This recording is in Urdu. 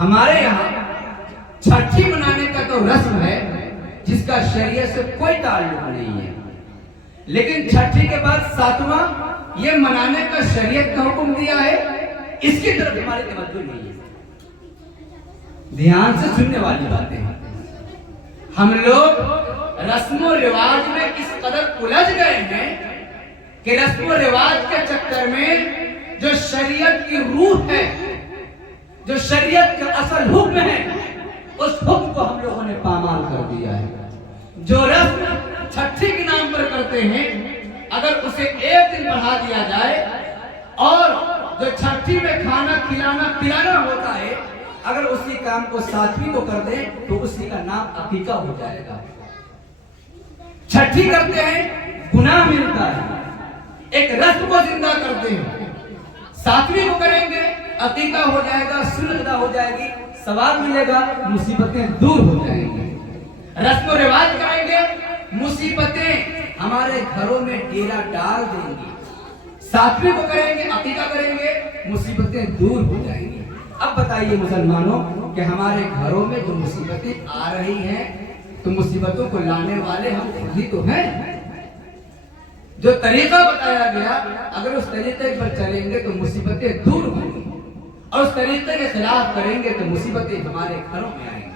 ہمارے یہاں چھٹی منانے کا تو رسم ہے جس کا شریعت سے کوئی تعلق نہیں ہے، لیکن چھٹی کے بعد ساتواں یہ منانے کا شریعت کا حکم دیا ہے، اس کی طرف ہماری توجہ نہیں ہے۔ دھیان سے سننے والی باتیں ہیں۔ ہم لوگ رسم و رواج میں اس قدر الجھ گئے ہیں کہ رسم و رواج کے چکر میں جو شریعت کی روح ہے، جو شریعت کا اصل حکم ہے، اس حکم کو ہم لوگوں نے پامال کر دیا ہے۔ جو رسم چھٹی کے نام پر کرتے ہیں، اگر اسے ایک دن بڑھا دیا جائے، اور جو چھٹی میں کھانا کھلانا پلانا ہوتا ہے، اگر اسی کام کو ساتویں کو کر دیں تو اسی کا نام عقیقہ ہو جائے گا۔ چھٹی کرتے ہیں، گناہ ملتا ہے، ایک رسم کو زندہ کرتے ہیں۔ ساتویں کو کریں گے، عقیقہ ہو جائے گا، سلح ادا ہو جائے گی، ثواب ملے گا، مصیبتیں دور ہو جائیں گی۔ رسم و رواج کریں گے، مصیبتیں ہمارے گھروں میں ڈیرا ڈال دیں گی۔ ساتویں کو کریں گے، عقیقہ کریں گے، مصیبتیں دور ہو جائیں گی۔ اب بتائیے مسلمانوں کہ ہمارے گھروں میں جو مصیبتیں آ رہی ہیں، تو مصیبتوں کو لانے والے ہم خود ہی تو ہیں۔ جو طریقہ بتایا گیا، اگر اس طریقے پر چلیں گے تو مصیبتیں دور ہوں گی، اور اس طریقے کے خلاف کریں گے تو مصیبتیں ہمارے گھروں میں آئیں گی۔